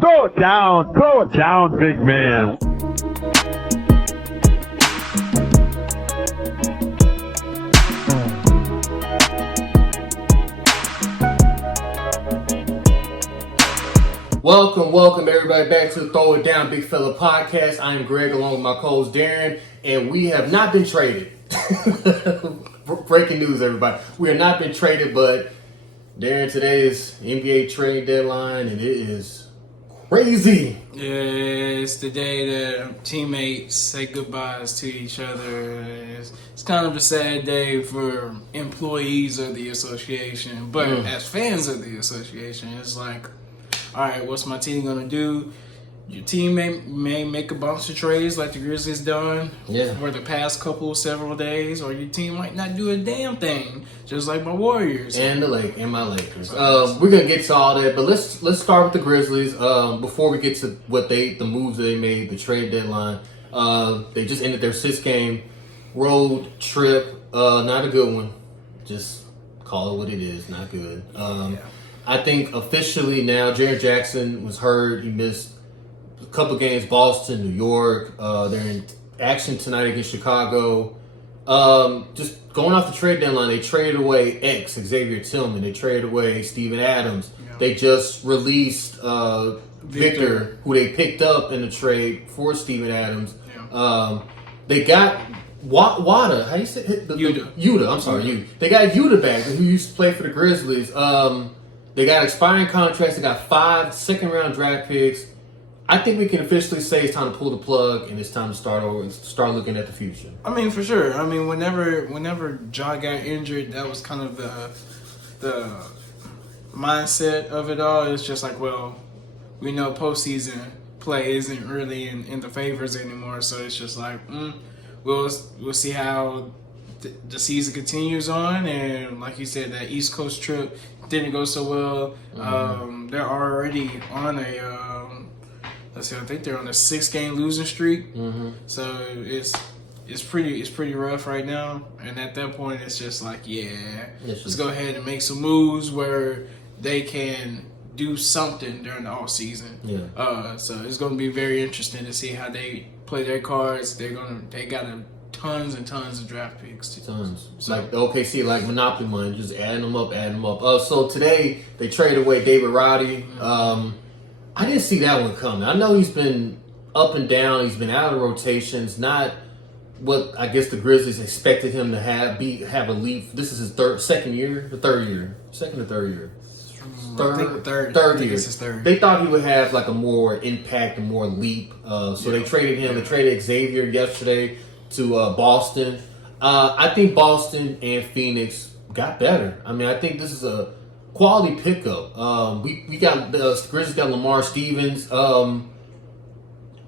Throw it down, big man. Welcome everybody back to the Throw It Down Big Fella podcast. I am Greg along with my co-host Darren, and we have not been traded. Breaking news, everybody. We have not been traded, but Darren, today is NBA trade deadline, and it is crazy. Yeah, it's the day that teammates say goodbyes to each other. It's kind of a sad day for employees of the association, but as fans of the association, it's like, all right, what's my team gonna do? Your team may make a bunch of trades like the Grizzlies done for the past several days, or your team might not do a damn thing, just like my Warriors and my Lakers. We're gonna get to all that, but let's start with the Grizzlies. Before we get to the moves they made, the trade deadline. They just ended their 6-game road trip. Not a good one. Just call it what it is. Not good. I think officially now, Jaren Jackson was hurt. He missed a couple games, Boston, New York. They're in action tonight against Chicago. Just going off the trade deadline, they traded away Xavier Tillman. They traded away Steven Adams. Yeah. They just released Victor, who they picked up in the trade for Steven Adams. Yeah. They got Wada. How do you say it? Yuta. I'm sorry, Yuta. They got Yuta back, who used to play for the Grizzlies. They got expiring contracts. They got 5 second-round draft picks. I think we can officially say it's time to pull the plug and it's time to start over and start looking at the future. I mean, for sure. I mean, whenever Ja got injured, that was kind of the mindset of it all. It's just like, well, we know postseason play isn't really in the favors anymore, so it's just like, we'll see how the season continues on, and like you said, that East Coast trip didn't go so well. They're already on I think they're on a 6-game losing streak. So it's pretty rough right now. And at that point, it's just like, let's go ahead and make some moves where they can do something during the off season. So it's going to be very interesting to see how they play their cards. They got tons and tons of draft picks. Tons. So, like the OKC, like Monopoly money, just adding them up. So today they traded away David Roddy. I didn't see that one coming. I know he's been up and down. He's been out of rotations. Not what I guess the Grizzlies expected him to have a leap. This is his second year. Third year. I think third year. It's his third. They thought he would have like a more impact, a more leap. So they traded him. They traded Xavier yesterday to Boston. I think Boston and Phoenix got better. I mean, I think this is a quality pickup. We got the Grizzlies got Lamar Stevens.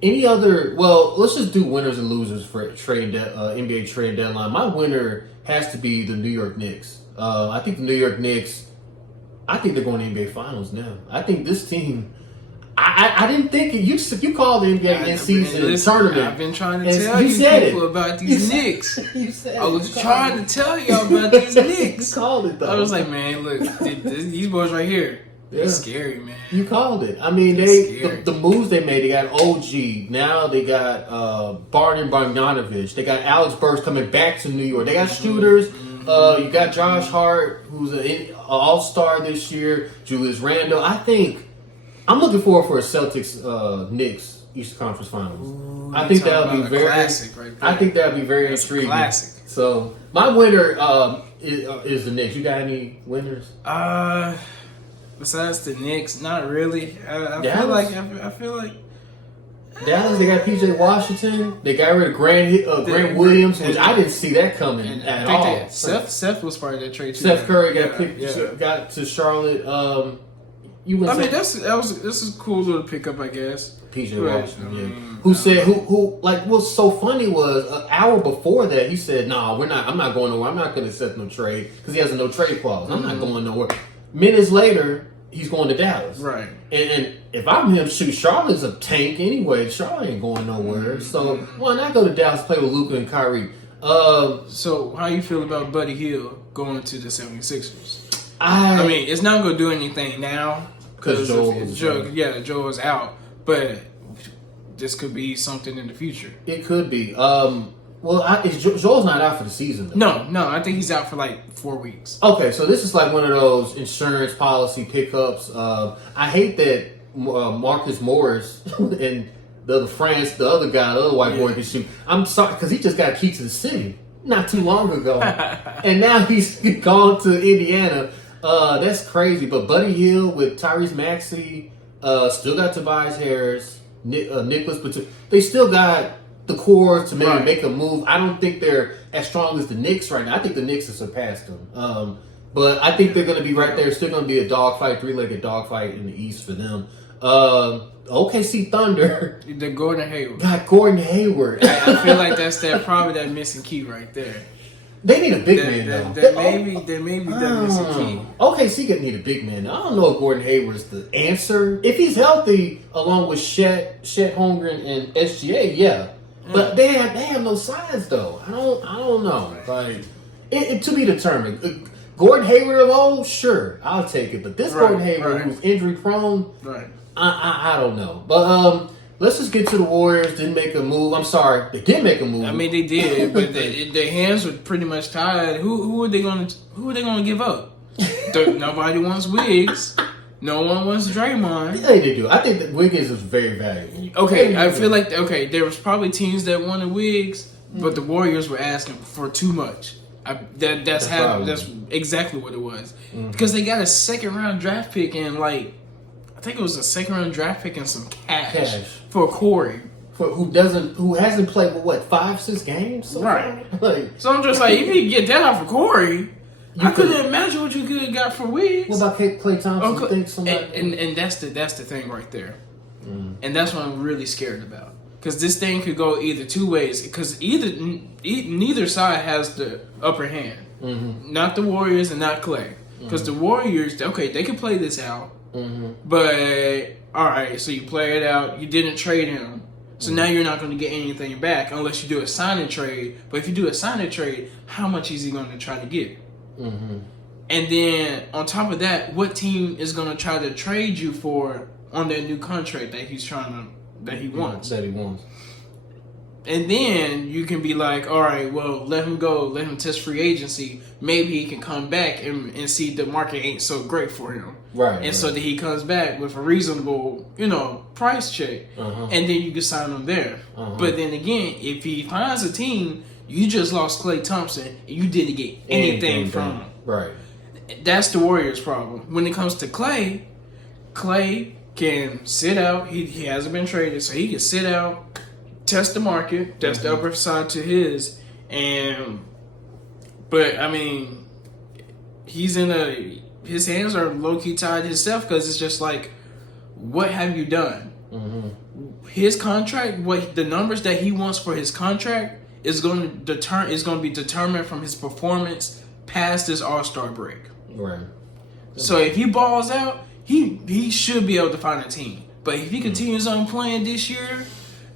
Any other? Well, let's just do winners and losers for NBA trade deadline. My winner has to be the New York Knicks. I think the New York Knicks. I think they're going to NBA Finals now. I think this team. I didn't think it. You called the NBA in-season tournament. I've been trying to tell you people about these Knicks. I was trying to tell y'all about these Knicks. You called it, though. I was like, man, look, these boys right here, they're scary, man. You called it. I mean, the moves they made, they got OG. Now they got Barton Bogdanovic. They got Alex Burks coming back to New York. They got shooters. You got Josh Hart, who's an all-star this year. Julius Randle. I think I'm looking forward for a Celtics Knicks Eastern Conference Finals. Ooh, I think that'll be very classic right there. I think that'll be very intriguing. Classic. So my winner is the Knicks. You got any winners? Besides the Knicks, not really. I feel like Dallas. They got PJ Washington. They got rid of Grant Williams, which I didn't see that coming at all. Seth was part of that trade too. Seth Curry got to Charlotte. This is a cool little pickup, I guess. PJ Washington, who said what's so funny was an hour before that he said, "No, I'm not going nowhere. I'm not going to accept no trade because he has a no trade clause. I'm not going nowhere." Minutes later, he's going to Dallas. Right. And if I'm him, Charlotte's a tank anyway. Charlotte ain't going nowhere. So why not go to Dallas, play with Luka and Kyrie? So how you feel about Buddy Hield going to the 76ers? I mean, it's not going to do anything now. because Joel is out, but this could be something in the future. It could be. Joel's not out for the season, though. No, I think he's out for like 4 weeks. Okay, so this is like one of those insurance policy pickups. I hate that Marcus Morris and the other guy, the other white boy can shoot. I'm sorry, because he just got key to the city not too long ago. And now he's gone to Indiana. That's crazy. But Buddy Hield with Tyrese Maxey, still got Tobias Harris, Nicholas Batum. They still got the core to maybe make a move. I don't think they're as strong as the Knicks right now. I think the Knicks have surpassed them. But I think they're going to be right there. It's still going to be a dogfight, three-legged dogfight in the East for them. OKC Thunder. The Gordon Hayward. Got Gordon Hayward. I feel like that's probably that missing key right there. They need a big man, though. That may be that missing key. OKC could need a big man. I don't know if Gordon Hayward is the answer. If he's healthy, along with Chet Holmgren and SGA, yeah. But they have no size, though. I don't know. Like, it to be determined. Gordon Hayward of old, sure, I'll take it. But this Gordon Hayward, who's injury prone, I don't know. But let's just get to the Warriors. Didn't make a move. I'm sorry, they did make a move. I mean, they did, but their hands were pretty much tied. Who are they going to give up? Nobody wants Wiggs. No one wants Draymond. Yeah, they do. I think that Wiggins is very valuable. Okay, I feel like there was probably teams that wanted Wiggs, but the Warriors were asking for too much. That's exactly what it was. Because they got a second round draft pick and I think it was a second round draft pick and some cash. For Corey. Who hasn't played 5-6 games? So right. So I'm just like, if you get that off of Corey, I couldn't imagine what you could have got for Wiggs. What about Klay Thompson? And that's the thing right there. And that's what I'm really scared about. Because this thing could go either two ways. Because neither side has the upper hand. Not the Warriors and not Klay. Because the Warriors, they can play this out. But, all right, so you play it out. You didn't trade him. So now you're not going to get anything back unless you do a sign and trade. But if you do a sign and trade, how much is he going to try to get? And then on top of that, what team is going to try to trade you for on that new contract that he wants? And then you can be like, all right, well, let him go, let him test free agency. Maybe he can come back and see the market ain't so great for him. Right. So that he comes back with a reasonable, price check. And then you can sign him there. But then again, if he finds a team, you just lost Klay Thompson and you didn't get anything from him. Right. That's the Warriors' problem. When it comes to Klay can sit out. He hasn't been traded, so he can sit out, test the market. That's the upper side to his. But I mean, his hands are low key tied himself because it's just like, what have you done? His contract, the numbers that he wants for his contract is going to be determined from his performance past this All-Star break. Right. So if he balls out, he should be able to find a team. But if he continues on playing this year,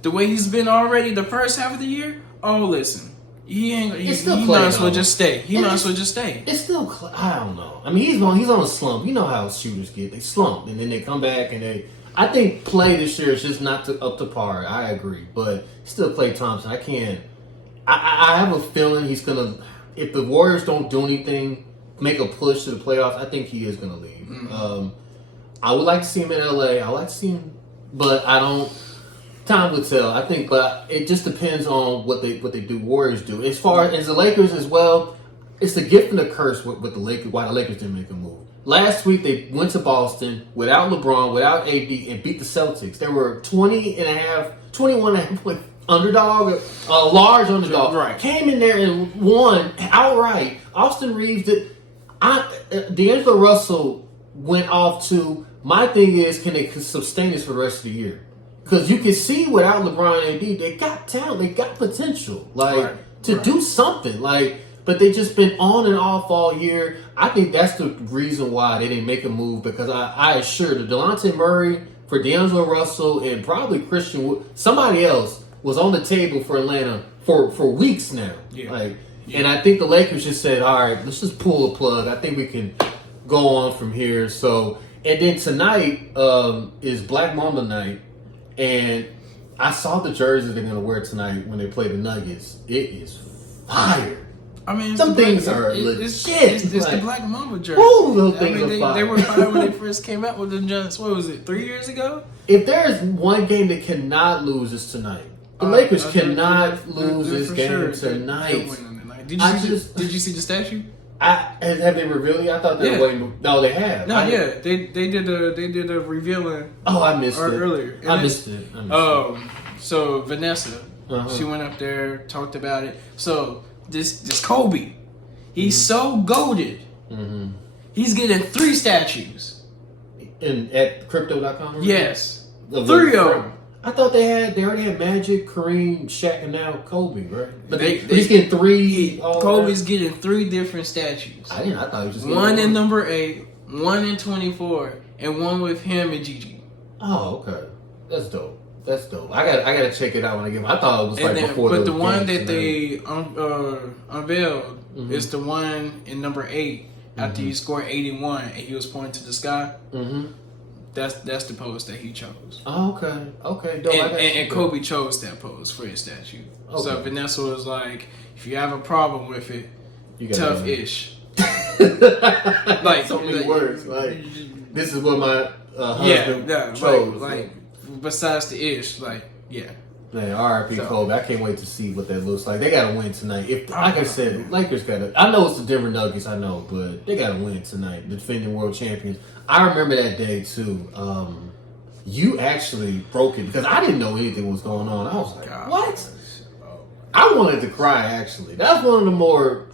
the way he's been already the first half of the year, listen, he might as well just stay. It's still, I don't know. I mean, he's on a slump. You know how shooters get. They slump, and then they come back, and I think play this year is just not up to par. I agree. But still Klay Thompson, I have a feeling he's going to, if the Warriors don't do anything, make a push to the playoffs, I think he is going to leave. I would like to see him in LA. I would like to see him, but I don't. Time will tell. I think, but it just depends on what they do. Warriors do. As far as the Lakers as well, it's the gift and the curse with the Lakers. Why the Lakers didn't make a move. Last week they went to Boston without LeBron, without AD, and beat the Celtics. They were 21.5 point underdog, a large underdog. Right. Came in there and won outright. Austin Reeves D'Angelo Russell went off to. My thing is, can they sustain this for the rest of the year? Because you can see without LeBron and AD, they got talent, they got potential, to do something. But they just been on and off all year. I think that's the reason why they didn't make a move. Because I assure you, DeJounte Murray for D'Angelo Russell and probably Christian Wood, somebody else was on the table for Atlanta for weeks now. And I think the Lakers just said, all right, let's just pull the plug. I think we can go on from here. So And then tonight is Black Mamba night, and I saw the jersey they're gonna wear tonight when they play the Nuggets. It is fire. I mean, some things are legit. It's like, the Black Mamba jersey. Ooh, those things are they fire. were fire when they first came out with them. Just what was it, 3 years ago? If there is one game that cannot lose, it's tonight. The Lakers cannot lose this game tonight. Did you see the statue? Have they revealed it? I thought they were waiting. No, they have. They did a revealing. Oh, I missed it earlier. I missed it. So Vanessa, she went up there, talked about it. So this Kobe, he's so goated. Mm-hmm. He's getting 3 statues. At crypto.com? Yes. 3 of them. I thought they already had Magic, Kareem, Shaq, and now Kobe, right? But he's getting 3. Kobe's getting 3 different statues. I thought he was just one in number 8, one in 24, and one with him and Gigi. Oh, okay. That's dope. I gotta check it out when I get it. I thought it was before. But the one that they unveiled is the one in number 8 after he scored 81 and he was pointing to the sky. Mm-hmm. That's the pose that he chose. Oh, okay. Dope. And Kobe chose that pose for his statue. Okay. So Vanessa was like, if you have a problem with it, tough-ish. Like so many words. Like this is what my husband chose. Like besides the ish, Man, R.I.P. Kobe. I can't wait to see what that looks like. They gotta win tonight. Like I said, Lakers gotta. I know it's the Denver Nuggets. I know, but they gotta win tonight. The defending world champions. I remember that day too. You actually broke it because I didn't know anything was going on. I was like, what? I wanted to cry. Actually, that's one of the more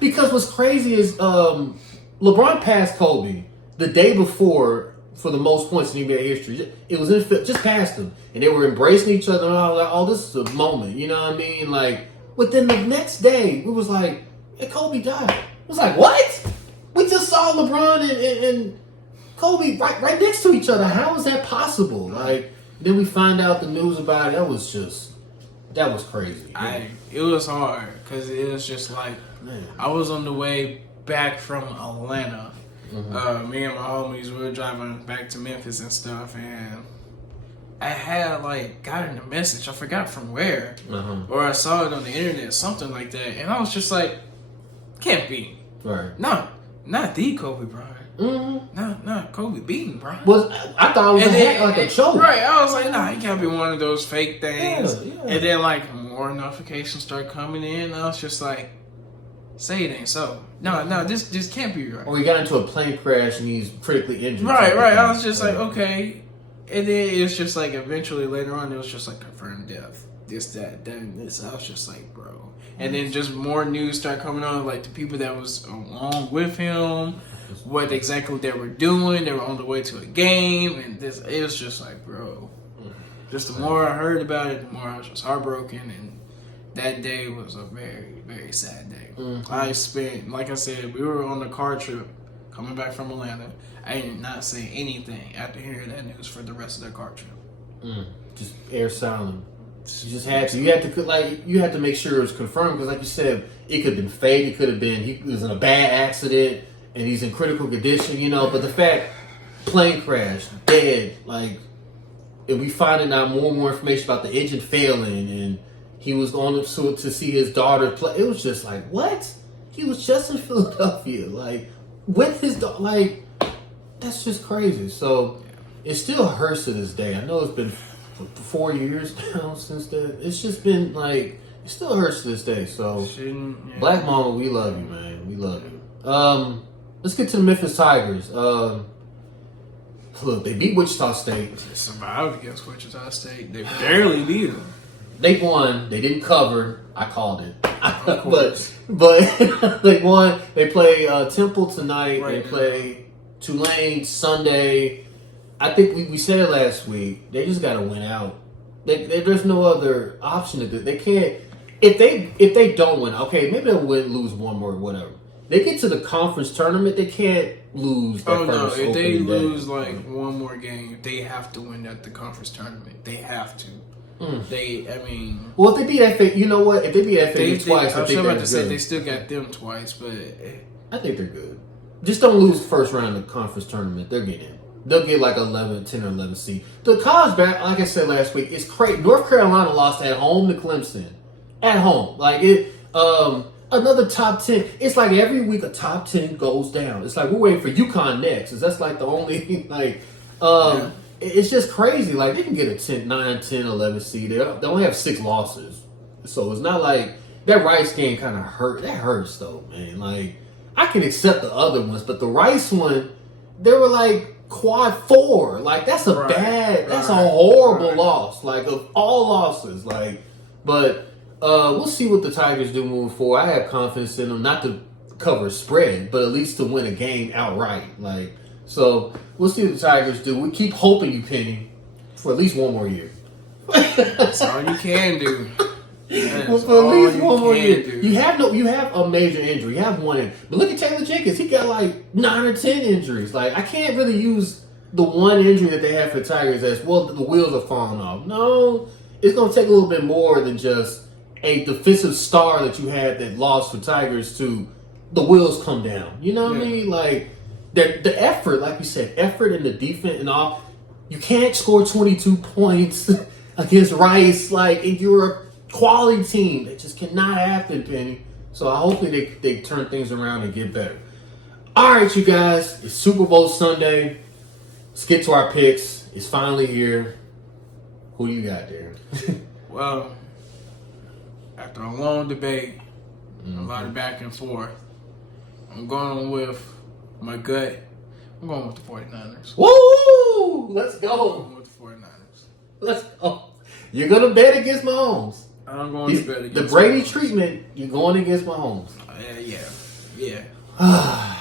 because what's crazy is LeBron passed Kobe the day before. For the most points in NBA history, it was just past them, and they were embracing each other. And I was like, "Oh, this is a moment," you know what I mean? Like, but then the next day, it was like, hey, Kobe died. It was like, what? We just saw LeBron and Kobe right next to each other. How is that possible? Like, then we find out the news about it. That was crazy. It was hard because it was just like, man. I was on the way back from Atlanta. Mm-hmm. Me and my homies, we were driving back to Memphis and stuff, and I had gotten a message. I forgot from where, or I saw it on the internet, something like that, and I was just like, "Can't be, right? No, not the Kobe Bryant, not Kobe beating Bryant." I thought it was a joke, right? I was like, "Nah, he can't be one of those fake things." Yeah. And then more notifications start coming in. I was just like, say it ain't so. No, this can't be right. Or he got into a plane crash and he's critically injured. Right. I was just like, okay. And then it was just eventually later on, it was just confirmed death. This, that, and this. I was just like, bro. And then just more news started coming on, the people that was along with him, what exactly they were doing. They were on the way to a game. And this, it was just like, bro. Just the more I heard about it, the more I was just heartbroken. And that day was a very, very sad day. Mm-hmm. I spent, like I said, we were on the car trip coming back from Atlanta. I did not say anything after hearing that news for the rest of the car trip. Just air silent. You just had to. You had to make sure it was confirmed because, like you said, it could have been fake. It could have been he was in a bad accident and he's in critical condition. But the fact, plane crash, dead. And we finding out more and more information about the engine failing and. He was going to see his daughter play. It was just like, what? He was just in Philadelphia, with his daughter. That's just crazy. So it still hurts to this day. I know it's been 4 years now since that. It's just been it still hurts to this day. So Black Mama, we love you, man. We love you. Let's get to the Memphis Tigers. Look, they beat Wichita State. They survived against Wichita State. They barely beat them. They won. They didn't cover. I called it. but they won. They play Temple tonight. Right. They play Tulane Sunday. I think we said it last week. They just got to win out. There's no other option to do. They can't. If they don't win, okay, maybe they'll lose one more, whatever. They get to the conference tournament. They can't lose. First if they lose one more game, they have to win at the conference tournament. They have to. Well, if they beat FAU, you know what? If they beat FAU twice, I was about to say they still got them twice, but I think they're good. just don't lose first round of the conference tournament. They'll get in. They'll get like 10 or 11 seed. The college back, like I said last week, it's crazy. North Carolina lost at home to Clemson. At home. Like it another top 10. It's like every week a top 10 goes down. It's like we're waiting for UConn next. Cause that's like the only it's just crazy. Like they can get a 9, 10, 11 seed. They only have 6 losses. So it's not like that Rice game kind of hurt. That hurts though, man. Like I can accept the other ones, but the Rice one, they were like quad 4. Like that's a that's a horrible loss. Like of all losses. Like, but we'll see what the Tigers do moving forward. I have confidence in them, not to cover spread, but at least to win a game outright. Like, so we'll see what the Tigers do. We keep hoping you, Penny, for at least one more year. That's all you can do. Well, for at least one more year. You have a major injury. You have one, but look at Taylor Jenkins. He got like 9 or 10 injuries. Like I can't really use the one injury that they have for the Tigers as well. The wheels are falling off. No, it's going to take a little bit more than just a defensive star that you had that lost for Tigers to the wheels come down. You know what I mean? Like the effort, like you said, effort in the defense and all. You can't score 22 points against Rice. Like if you're a quality team, that just cannot happen, Penny. So I hope they turn things around and get better. All right, you guys, it's Super Bowl Sunday. Let's get to our picks. It's finally here. Who do you got there? Well, after a long debate, a lot of back and forth, I'm going with my gut. I'm going with the 49ers. Woo! Let's go. I'm going with the 49ers. Let's go. You're going to bet against Mahomes. I'm going to bet against the Brady Mahomes. Treatment, you're going against Mahomes. Yeah.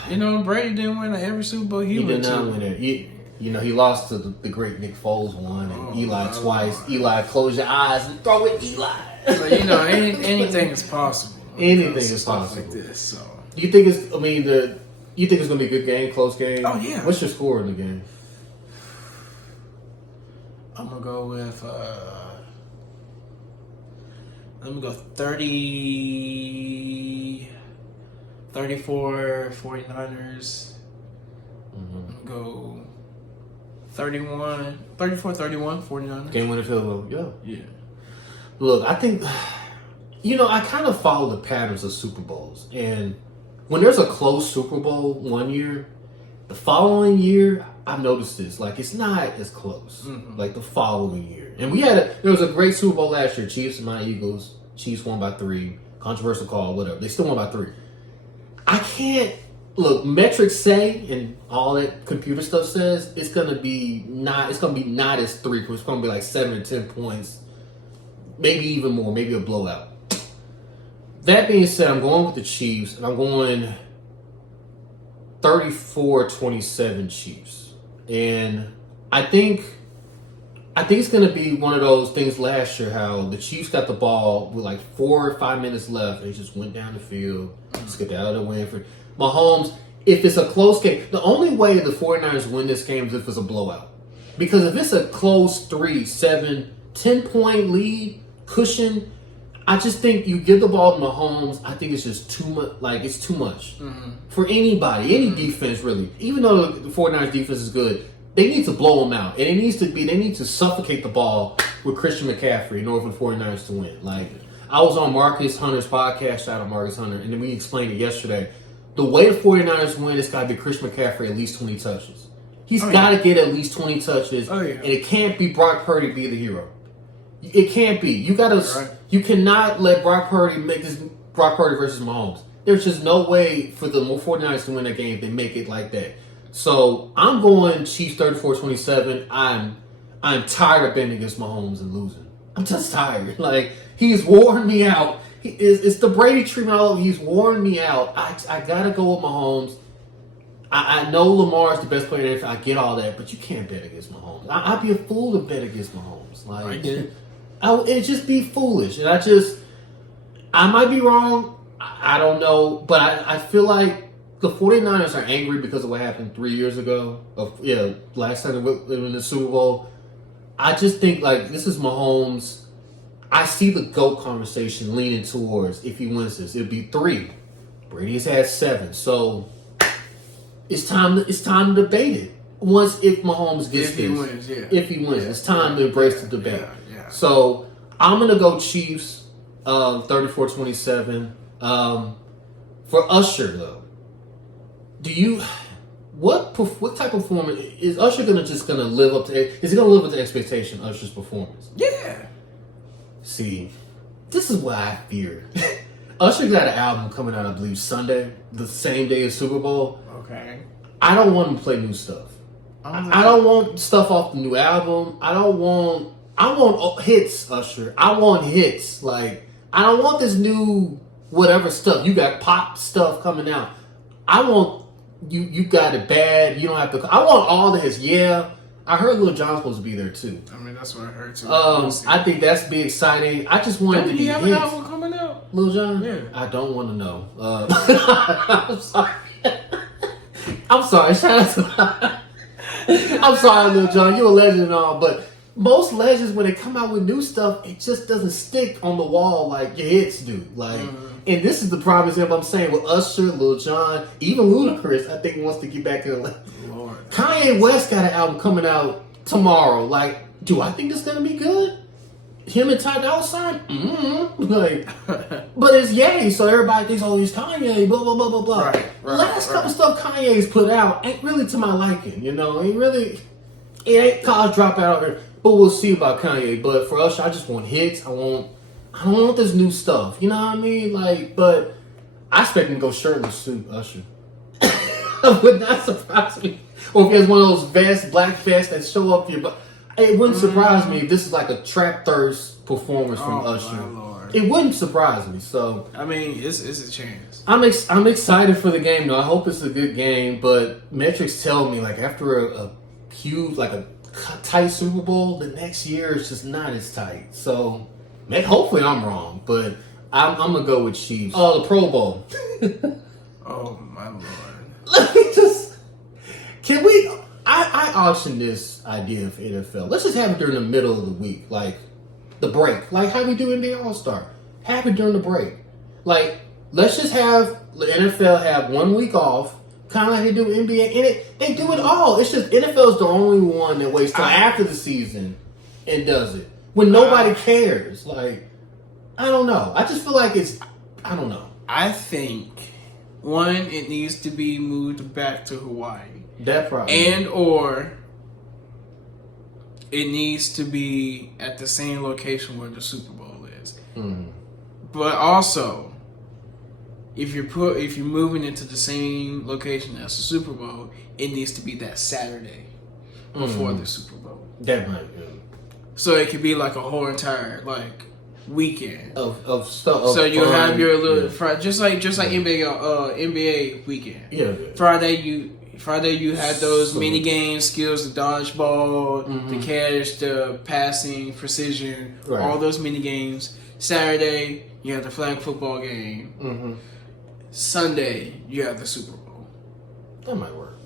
You know, Brady didn't win every Super Bowl he went did not to. win it. He lost to the great Nick Foles one, and Eli twice. Lord. Eli, close your eyes and throw it, Eli. So, you know, anything is possible. Anything is Stuff possible. like this, so. Do you think it's? I mean, you think it's going to be a good game, close game? Oh, yeah. What's your score in the game? I'm going to go with, I'm going to go 34 49ers. I'm going to go 34-31 49ers. Game winner field goal. Yeah. Yeah. Look, I think, I kind of follow the patterns of Super Bowls. And when there's a close Super Bowl one year, the following year, I've noticed this. Like, it's not as close. Like, the following year. And there was a great Super Bowl last year. Chiefs and my Eagles. Chiefs won by 3. Controversial call, whatever. They still won by 3. I can't, look, metrics say, and all that computer stuff says, it's going to be not as 3. It's going to be like 7 or 10 points. Maybe even more, maybe a blowout. That being said, I'm going with the Chiefs, and I'm going 34-27 Chiefs. And I think it's going to be one of those things last year how the Chiefs got the ball with like 4 or 5 minutes left, and they just went down the field, just get out of the win. For Mahomes, if it's a close game, the only way the 49ers win this game is if it's a blowout. Because if it's a close 3, 7, 10-point lead, cushion, I just think you give the ball to Mahomes, I think it's just too much. Like, it's too much. For anybody, any defense, really. Even though the 49ers defense is good, they need to blow them out. And they need to suffocate the ball with Christian McCaffrey in order for the 49ers to win. Like, I was on Marcus Hunter's podcast, shout out Marcus Hunter, and then we explained it yesterday. The way the 49ers win, it's got to be Christian McCaffrey at least 20 touches. He's got to get at least 20 touches, and it can't be Brock Purdy be the hero. It can't be. You cannot let Brock Purdy make this Brock Purdy versus Mahomes. There's just no way for the 49ers to win that game if they make it like that. So I'm going Chiefs 34-27. I'm tired of betting against Mahomes and losing. I'm just tired. Like, he's worn me out. It's the Brady treatment all over. He's worn me out. I gotta go with Mahomes. I know Lamar's the best player in the NFL. I get all that, but you can't bet against Mahomes. I'd be a fool to bet against Mahomes. Like, I get it. It'd just be foolish. And I might be wrong. I don't know. But I feel like the 49ers are angry because of what happened 3 years ago. Last time they were in the Super Bowl. I just think, like, this is Mahomes. I see the GOAT conversation leaning towards, if he wins this, it'd be 3. Brady has had 7. So it's time to debate it. Once if Mahomes gets If he this, wins, yeah. if he wins, it's time to embrace the debate. Yeah. So I'm gonna go Chiefs, 34-27. For Usher though, what type of performance is Usher gonna live up to? Is he gonna live up to expectation? Usher's performance. Yeah. See, this is what I fear. Usher got an album coming out, I believe, Sunday, the same day as Super Bowl. Okay. I don't want him to play new stuff. I don't want stuff off the new album. I want hits, Usher. I want hits. Like, I don't want this new whatever stuff. You got pop stuff coming out. I want you got it bad. You don't have to. I want all the hits. Yeah. I heard Lil Jon's supposed to be there too. I mean, that's what I heard too. I think that's be exciting. I just wanted to be he have an hits. album coming out? Lil Jon? Yeah. I don't want to know. I'm sorry. I'm sorry. Shout out to I'm sorry, Lil Jon. You're a legend and all, but most legends, when they come out with new stuff, it just doesn't stick on the wall like your hits do. Like, and this is the prime example I'm saying with Usher, Lil Jon, even Ludacris. I think wants to get back to the. Lord. Kanye West got an album coming out tomorrow. Like, do I think this gonna be good? Him and Ty Dolla $ign? Like, but it's Ye, so everybody thinks, oh, he's Kanye, blah, blah, blah, blah, blah. Last couple stuff Kanye's put out ain't really to my liking, you know? It ain't college dropout, but we'll see about Kanye. But for Usher, I just want hits. I don't want this new stuff, you know what I mean? Like, but I expect him to go shirtless suit, Usher. Would not surprise me. Or if he has one of those vests, black vests that show up your butt. It wouldn't surprise me if this is like a trap thirst performance from Usher. My Lord. It wouldn't surprise me. So I mean, it's a chance. I'm excited for the game though. I hope it's a good game. But metrics tell me like after a huge like a tight Super Bowl, the next year is just not as tight. So hopefully I'm wrong, but I'm gonna go with Chiefs. Oh, the Pro Bowl. Oh my Lord. Let me just. Can we? I auctioned this idea for NFL. Let's just have it during the middle of the week, like the break, like how we do NBA All Star. Have it during the break. Like, let's just have the NFL have 1 week off, kind of like they do NBA. And they do it all. It's just NFL is the only one that waits till after the season and does it when nobody cares. Like, I don't know. I just feel like I don't know. I think one, it needs to be moved back to Hawaii. That probably. And or it needs to be at the same location where the Super Bowl is. But also, if you're moving into the same location as the Super Bowl, it needs to be that Saturday before the Super Bowl. That might be. So it could be like a whole entire weekend of stuff. So you have your little Friday. just like NBA weekend. Yeah. Friday you had those mini games, skills, the dodgeball, the catch, the passing, precision, all those mini games. Saturday you have the flag football game. Sunday you have the Super Bowl. That might work.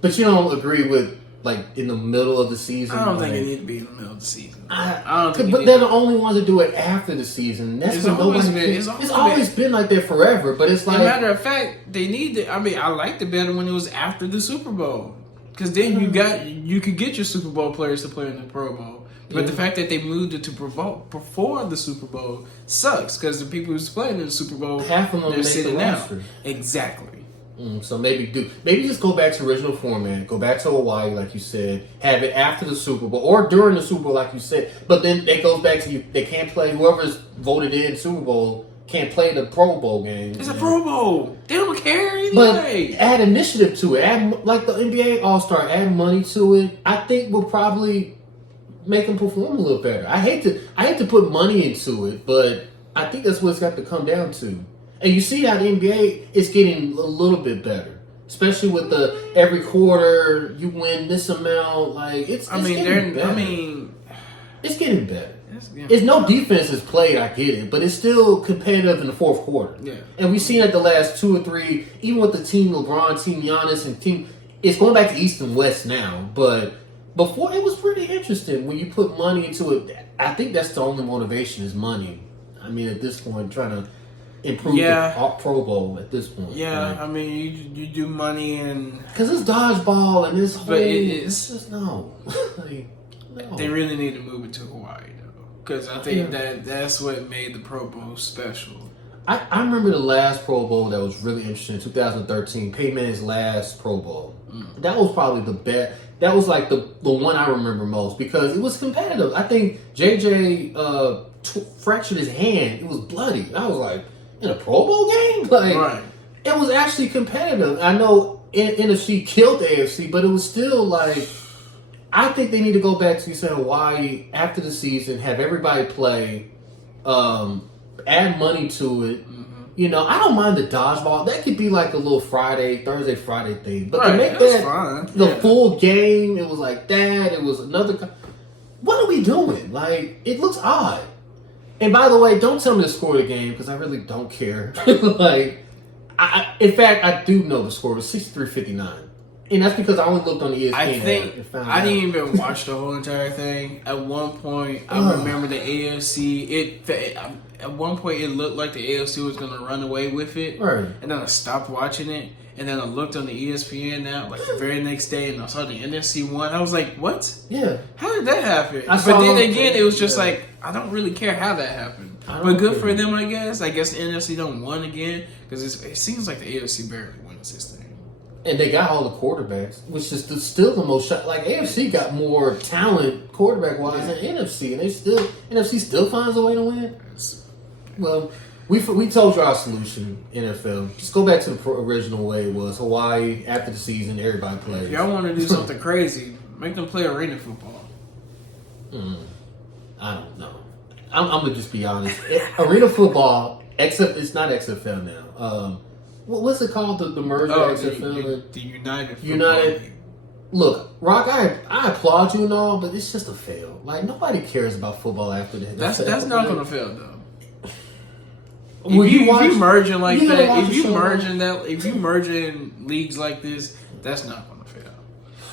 But you don't agree with like in the middle of the season? I don't think it need to be in the middle of the season. I don't think. But they're the only ones that do it after the season. That's It's when always nobody. been- It's it's always been like that forever. But it's like. As a matter of fact, they need to. I mean, I liked it better when it was after the Super Bowl, because then you could get your Super Bowl players to play in the Pro Bowl. But the fact that they moved it to before the Super Bowl sucks, because the people who's playing in the Super Bowl, half of them they're make sitting the out. roster. Exactly. So maybe just go back to original format. Go back to Hawaii, like you said. Have it after the Super Bowl or during the Super Bowl, like you said. But then it goes back to you. They can't play. Whoever's voted in Super Bowl can't play the Pro Bowl game. It's a Pro Bowl. They don't care But anyway. add initiative to it. Add like the NBA All Star. Add money to it. I think will probably make them perform a little better. I hate to put money into it, but I think that's what it's got to come down to. And you see how the NBA is getting a little bit better, especially with the every quarter you win this amount. Like it's getting better. It's getting better. It's no defense is played. I get it, but it's still competitive in the fourth quarter. Yeah. And we've seen it the last 2 or 3, even with the team LeBron, team Giannis, and team. It's going back to East and West now, but before it was pretty interesting when you put money into it. I think that's the only motivation is money. I mean, at this point, trying to improve Yeah. the Pro Bowl at this point. Yeah, I mean, you do money and because it's dodgeball and this whole. But it's just no. Like, no. they really need to move it to Hawaii though, because I think that's what made the Pro Bowl special. I remember the last Pro Bowl that was really interesting, 2013, Peyton Manning's last Pro Bowl. That was probably the best. That was like the one I remember most because it was competitive. I think JJ fractured his hand. It was bloody. I was like, in a Pro Bowl game? Like, Right. It was actually competitive. I know NFC killed the AFC, but it was still like, I think they need to go back to Hawaii after the season, have everybody play, add money to it. You know, I don't mind the dodgeball. That could be like a little Thursday, Friday thing. But to make that's that fine. the full game, it was like that. It was another. What are we doing? Like, it looks odd. And by the way, don't tell me the score of the game because I really don't care. Like, in fact, I do know the score. It was 63-59. And that's because I only looked on the ESPN. I think and found I out. didn't even watch the whole entire thing. At one point, I remember the AFC. At one point, it looked like the AFC was going to run away with it, Right. and then I stopped watching it. And then I looked on the ESPN now, like the very next day, and I saw the NFC won. I was like, "What? Yeah. How did that happen?" I But saw then them- again, it was just yeah. like, I don't really care how that happened. I don't But good care. for them, I guess. I guess the NFC don't won again because it seems like the AFC barely wins this thing. And they got all the quarterbacks, which is still the most shot. Like, AFC got more talent quarterback wise than NFC, and NFC still finds a way to win. Well, we told you our solution, NFL. Just go back to the original way it was. Hawaii, after the season, everybody plays. If y'all want to do something crazy, make them play arena football. I don't know. I'm gonna just be honest. Arena football, except it's not XFL now. What's it called? The merger of XFL. The United. United- Football League. Look, Rock, I applaud you and all, but it's just a fail. Like, nobody cares about football after that. That's not gonna fail though. Will If you merging like you gotta that, watch if the you show, if you merging leagues like this, that's not gonna fail.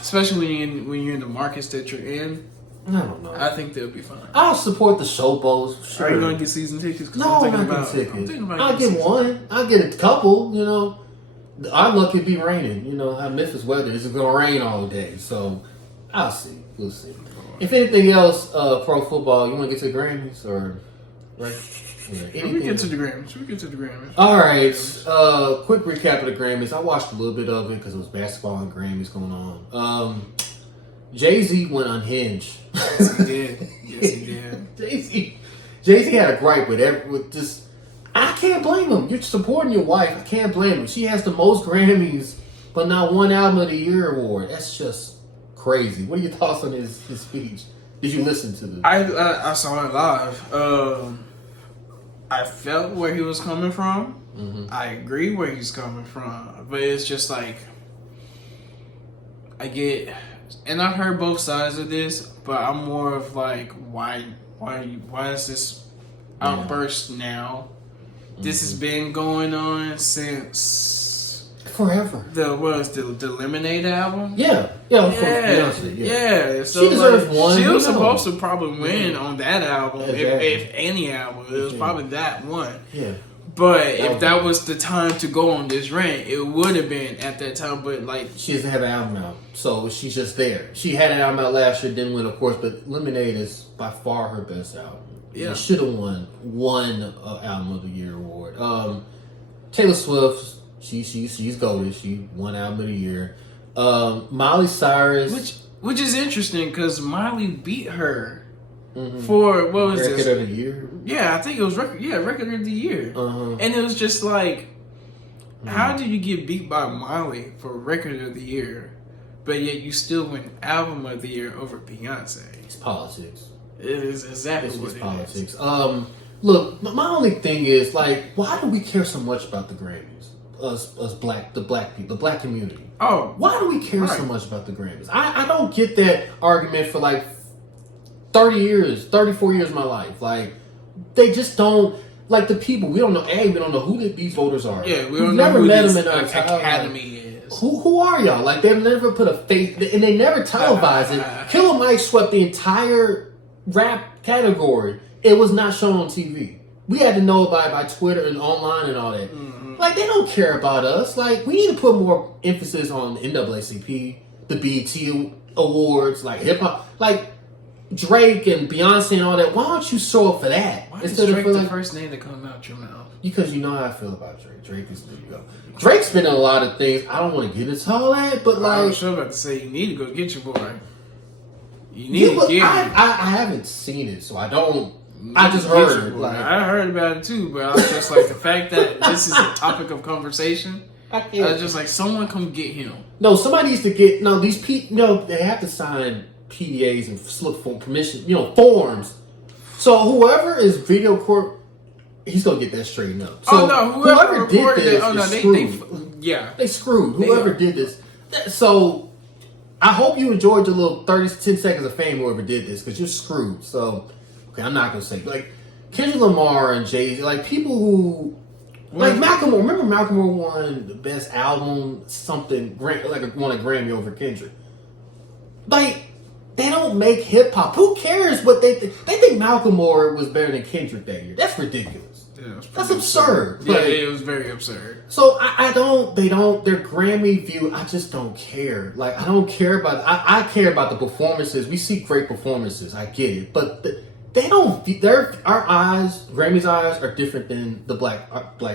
Especially when you're in the markets that you're in, I don't know. I think they'll be fine. I'll support the showboats. Sure. Are you gonna get season tickets? 'Cause No, I'm thinking not about- getting I'm thinking tickets. about I'll getting get season one. I'll get a couple. You know, our luck could be raining. You know how Memphis weather is. It's gonna rain all day, so I'll see. We'll see. If anything else, pro football, you want to get to the Grammys or right? Yeah, We get to the Grammys. All right. Quick recap of the Grammys. I watched a little bit of it because it was basketball and Grammys going on. Jay-Z went unhinged. Yes, he did. Yes, he did. Jay-Z had a gripe with just. I can't blame him. You're supporting your wife. I can't blame him. She has the most Grammys, but not one Album of the Year award. That's just crazy. What are your thoughts on his speech? Did you listen to this? I saw it live. I felt where he was coming from. I agree where he's coming from, but it's just like and I've heard both sides of this, but I'm more of like, why is this outburst now? This has been going on since Forever. the Lemonade album. Yeah. Beyonce, Yeah. So She deserves one. She We was know. supposed to probably win on that album, Exactly. if any album. It was probably that one. Yeah. But if that was the time to go on this rant, it would have been at that time. But like, She doesn't have an album out, so she's just there. She had an album out last year, didn't win, of course, but Lemonade is by far her best album. Yeah. She should have won one Album of the Year award. Taylor Swift, she's golden. She won Album of the Year. Miley Cyrus, which is interesting because Miley beat her for what was Record this? of the Year. Yeah, I think it was record of the year. And it was just like, how did you get beat by Miley for record of the year, but yet you still win album of the year over Beyonce? It's politics. It is exactly It's what just it politics. is. Look, my only thing is like, why do we care so much about the Grammys? Us the black people, the black community. Oh, Why do we care so Right. much about the Grammys? I don't get that argument for like 34 years of my life. Like, they just don't, like the people, we don't know who these voters are. yeah, we We've don't know never who met this them in our time. academy is. Who are y'all? Like, they've never put a face, and they never televised it. Killer Mike swept the entire rap category. It was not shown on TV. we had to know about it by Twitter and online and all that. Mm-hmm. Like, they don't care about us. Like, we need to put more emphasis on the NAACP, the BET Awards, like hip hop, like Drake and Beyonce and all that. Why don't you show up for that? Why is Drake the first name that comes out your mouth? Because you know how I feel about Drake. Drake is there you go. Drake's been in a lot of things. I don't want to get into all that, but like, I was sure about to say you need to go get your boy. You need to get him. I haven't seen it, so I don't. I just heard. Like, I heard about it too, but I was just like the fact that this is a topic of conversation. I was just like, someone come get him. No, somebody needs to get. No, these they have to sign PDAs and look for permission. Forms. So whoever is video court, he's gonna get that straightened up. So whoever did this, they screwed. Whoever did this. So I hope you enjoyed your little 10 seconds of fame. Whoever did this, because you're screwed. So okay, I'm not gonna say like Kendrick Lamar and Jay-Z, like people who. Like Macklemore, remember Macklemore won the best album, something, like won a Grammy over Kendrick. Like, they don't make hip hop. Who cares what they think? They think Macklemore was better than Kendrick that year. That's ridiculous. Yeah, that's absurd. Yeah, it was very absurd. So their Grammy view, I just don't care. Like, I don't care about, I care about the performances. We see great performances. I get it. But they don't. Our eyes, Grammy's eyes, are different than the black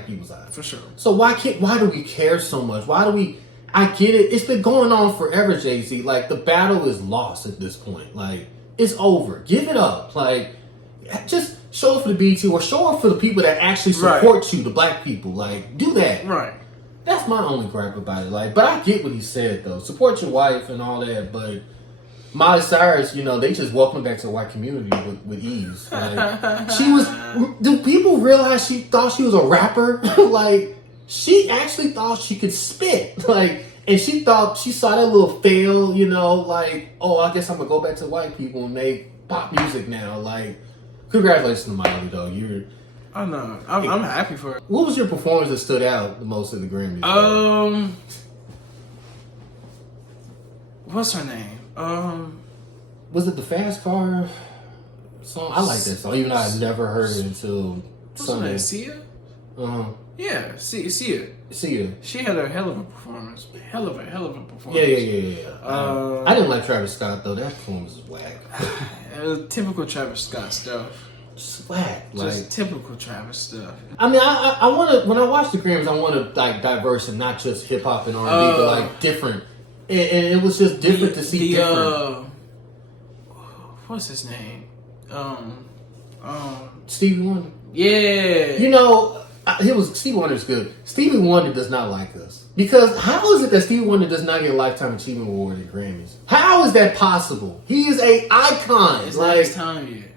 people's eyes. For sure. So why do we care so much? Why do we? I get it. It's been going on forever, Jay-Z. Like, the battle is lost at this point. Like, it's over. Give it up. Like, just show up for the BT or show up for the people that actually support you, the black people. Like, do that. Right. That's my only gripe about it. Like, but I get what he said though. Support your wife and all that, but. Miley Cyrus, they just welcomed back to the white community with ease. Like, she was. Do people realize she thought she was a rapper? Like, she actually thought she could spit. Like, and she saw that little fail. Like, oh, I guess I'm gonna go back to white people and make pop music now. Like, congratulations to Miley, though. I know. I'm happy for it. What was your performance that stood out the most in the Grammys? What's her name? Was it the Fast Car song? I like that song, even though I never heard it until Sunday. What's her name? Sia? Yeah, Sia. Sia. She had a hell of a performance. Hell of a performance. Yeah. I didn't like Travis Scott though. That performance was whack. It was typical Travis Scott stuff. Just whack. Just typical Travis stuff. I mean, I want to. When I watch the Grammys, I want to like diverse and not just hip hop and R&B, but like different. And it was just different to see different. What's his name? Stevie Wonder. Yeah. Stevie Wonder's good. Stevie Wonder does not like us. Because how is it that Stevie Wonder does not get a Lifetime Achievement Award at Grammys? How is that possible? He is a icon. It's not his time yet.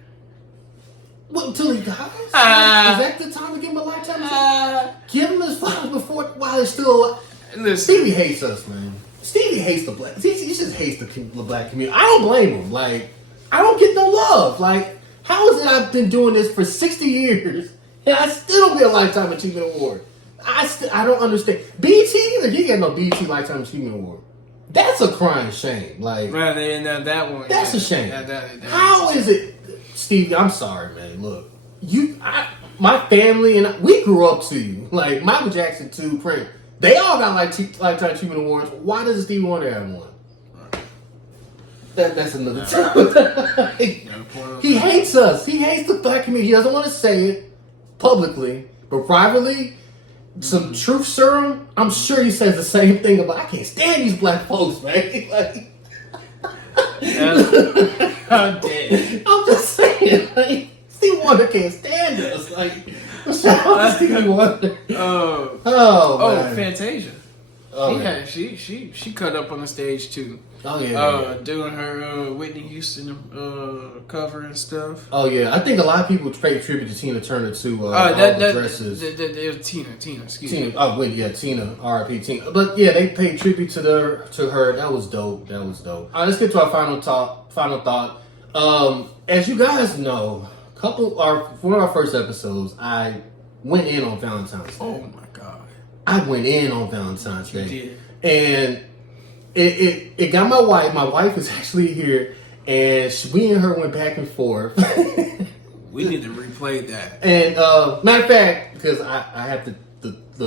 What, until he dies? Is that the time to give him a Lifetime Achievement? Give him his flowers while he's still alive. Listen. Stevie hates us, man. Stevie hates the black. He just hates the black community. I don't blame him. Like, I don't get no love. Like, how is it I've been doing this for 60 years and I still don't get a Lifetime Achievement Award? I don't understand. BET either. He got no BET Lifetime Achievement Award. That's a crying shame. Like, right, that one. That's a shame. How is it, Stevie? I'm sorry, man. Look, my family and we grew up to you. Like Michael Jackson too, Prince. They all got Lifetime Achievement Awards. Why does Stevie Wonder have one? That's another thing. He hates us. He hates the black community. He doesn't want to say it publicly, but privately, some truth serum, I'm sure he says the same thing about, I can't stand these black folks, man. Like, I'm dead. I'm just saying, like, Stevie Wonder can't stand us. Like, shout out to Stevie Wonder. Man. Fantasia. Oh, she cut up on the stage too. Oh yeah. Doing her Whitney Houston cover and stuff. Oh yeah, I think a lot of people pay tribute to Tina Turner too. All the dresses. Tina. Excuse me. Tina. R.I.P. Tina. But yeah, they paid tribute to her. That was dope. All right, let's get to our final thought. As you guys know, one of our first episodes, I went in on Valentine's Day. Oh my God. I went in on Valentine's Day. You did. And it got my wife. My wife is actually here, and we and her went back and forth. We need to replay that. And matter of fact, because I have the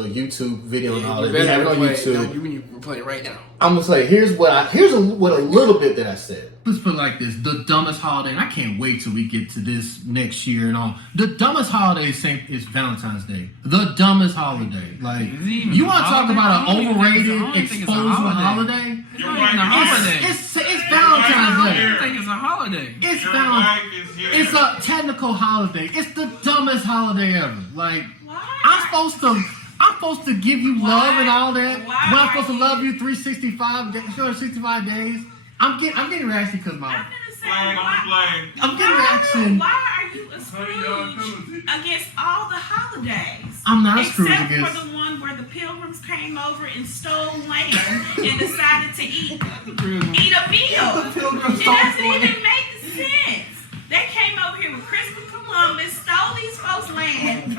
YouTube video and all that. We have it on YouTube. No, you need to replay it right now. I'm gonna say here's a little bit that I said. Let's put it like this: the dumbest holiday. And I can't wait till we get to this next year and all. The dumbest holiday is Valentine's Day. The dumbest holiday. Like you want to talk about an overrated, exposed holiday? It's not even a holiday. It's Valentine's Day. I don't think it's a holiday. It's Your Valentine's. wife is here. It's a technical holiday. It's the dumbest holiday ever. Like Why? I'm supposed to give you love and all that. Why? When I'm supposed to love you 365 days. I'm getting reaction because my I'm gonna say, Flag on the why, flag. I'm getting reaction. why are you a Scrooge against all the holidays? I'm not a Scrooge Except against. for the one where the pilgrims came over and stole land and decided to eat a meal. It doesn't even make sense. They came over here with Christopher Columbus, stole these folks' land,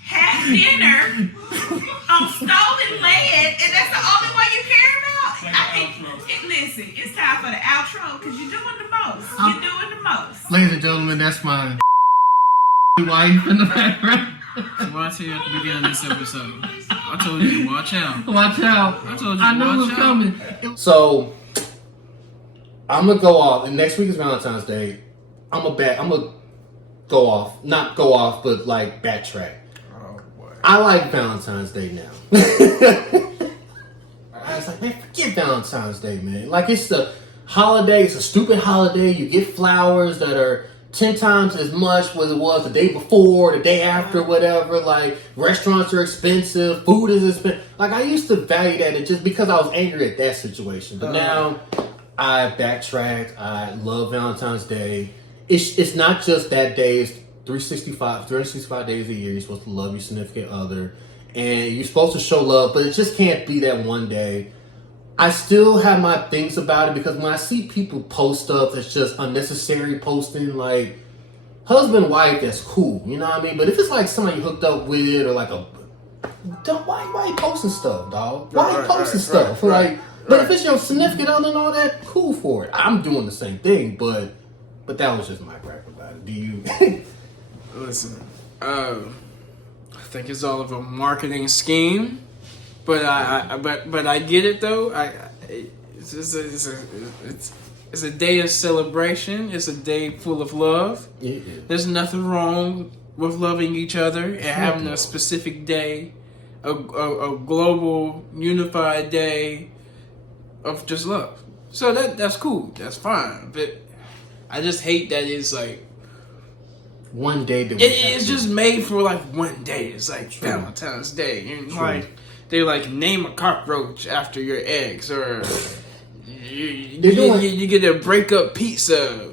had dinner on stolen land, and that's the only one you care about? Listen, it's time for the outro because you're doing the most. You're doing the most. Ladies and gentlemen, that's my wife in the background. So what I tell you at the beginning of this episode? I told you to watch out. Watch out. I told you I to know watch what's out. coming. So I'm gonna go off. And next week is Valentine's Day. I'm gonna go off. Not go off, but like backtrack. Oh boy. I like Valentine's Day now. I was like, man, forget Valentine's Day, man. Like, it's the holiday. It's a stupid holiday. You get flowers that are 10 times as much as it was the day before, the day after, whatever. Like, restaurants are expensive. Food is expensive. Like, I used to value that just because I was angry at that situation. But now, I backtracked. I love Valentine's Day. It's not just that day. It's 365 days a year. You're supposed to love your significant other. And you're supposed to show love, but it just can't be that one day. I still have my things about it because when I see people post stuff that's just unnecessary posting, like husband, wife, that's cool, you know what I mean? But if it's like somebody you hooked up with or like why you posting stuff, dog? Why you posting stuff? But if it's your significant other and all that, cool for it. I'm doing the same thing, but that was just my gripe about it. Do you? Listen, I think it's all of a marketing scheme, but I get it though. It's a day of celebration. It's a day full of love. Yeah. There's nothing wrong with loving each other and having a specific day, a global unified day of just love. So that's cool. That's fine. But I just hate that it's like One day that it's just made for like one day. It's like Valentine's Day, and like they like name a cockroach after your ex, or you get a breakup pizza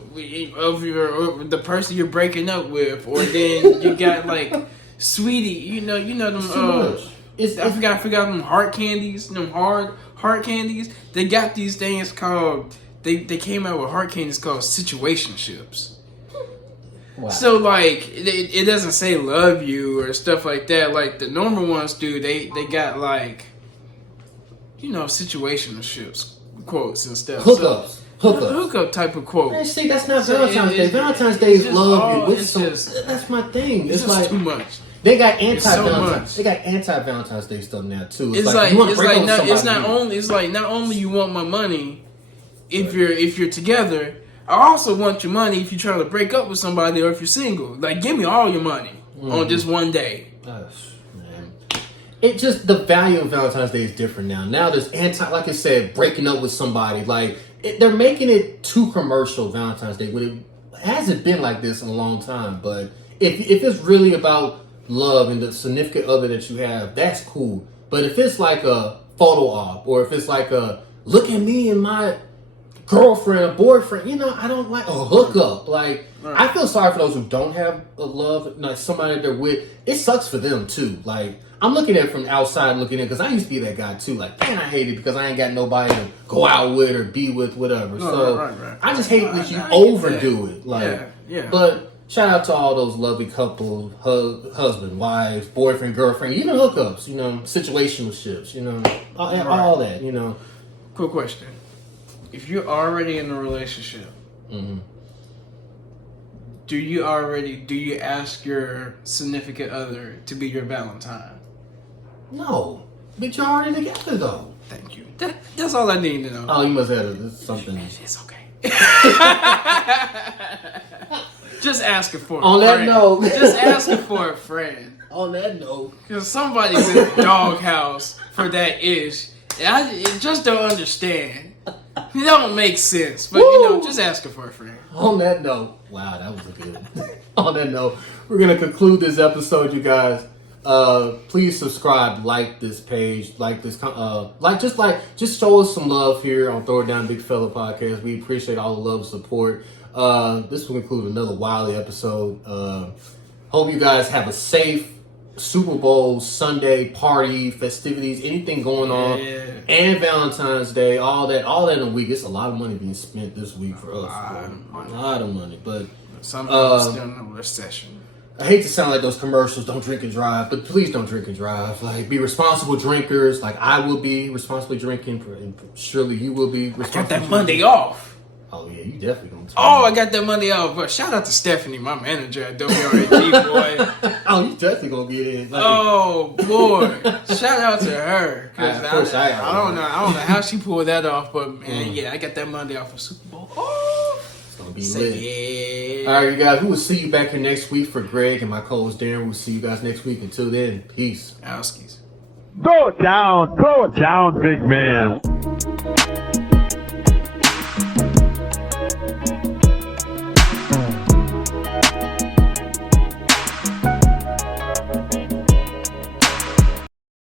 of the person you're breaking up with, or then you got like sweetie, you know them. I forgot them heart candies, them heart candies. They got these things called. They came out with heart candies called situationships. Wow. So like it doesn't say love you or stuff like that. Like the normal ones do. They got like situationships quotes and stuff. Hookups. Hookup type of quote. Man, see, that's not Valentine's Day. It's Valentine's Day is just love. all- That's my thing. It's It's just like too much. they got so much. anti-Valentine's Day stuff now too. It's you wanna break up with somebody. not only you want my money if you're together. I also want your money if you're trying to break up with somebody or if you're single. Like, give me all your money on just one day. Man. It just, the value of Valentine's Day is different now. Now there's like I said, breaking up with somebody. Like, they're making it too commercial, Valentine's Day. When it hasn't been like this in a long time. But if it's really about love and the significant other that you have, that's cool. But if it's like a photo op, or if it's like a look at me and my girlfriend, boyfriend, I don't like a hookup. Like, I feel sorry for those who don't have a love, like somebody that they're with. It sucks for them too. Like, I'm looking at it from the outside looking in, because I used to be that guy too. Like, man, I hate it because I ain't got nobody to go out with or be with, whatever. Right. I just hate it when you I get overdo it. Like, yeah. But shout out to all those lovely couples, husband, wives, boyfriend, girlfriend, even hookups, situationships, all that, Quick question. If you're already in a relationship, Mm-hmm. do you ask your significant other to be your Valentine? No, but you're already together though. Thank you. That's all I need to know. Oh, you must have something. It's okay. Just asking for On a that friend. note. Just asking for a friend. On that note, Because somebody's in the doghouse for that ish. I just don't understand. It don't make sense. But, Woo! just asking for a friend. on that note, wow, that was a good. On that note, we're gonna conclude this episode, you guys. Please subscribe, like this page, just show us some love here on Throw It Down Big Fella Podcast. We appreciate all the love and support. This will conclude another Wiley episode. Hope you guys have a safe Super Bowl Sunday party, festivities, anything going on, and Valentine's Day, all that in a week. It's a lot of money being spent this week for us. A lot of money, but Some people still in a recession. I hate to sound like those commercials, don't drink and drive, but please don't drink and drive. Like, be responsible drinkers, like I will be responsibly drinking, and surely you will be responsible. Got that Monday off. Oh, yeah, you definitely gonna Oh, I got that Monday off. But shout out to Stephanie, my manager at WRG, boy. Oh, you definitely gonna get in. Like, Oh, boy. Shout out to her. 'Cause Of course I don't know how she pulled that off, but man, yeah, I got that Monday off for Super Bowl. Oh, it's gonna be say lit. yeah. All right, you guys, we will see you back here next week for Greg and my co-host Darren. We'll see you guys next week. Until then, peace. Alskies. Throw it down, big man.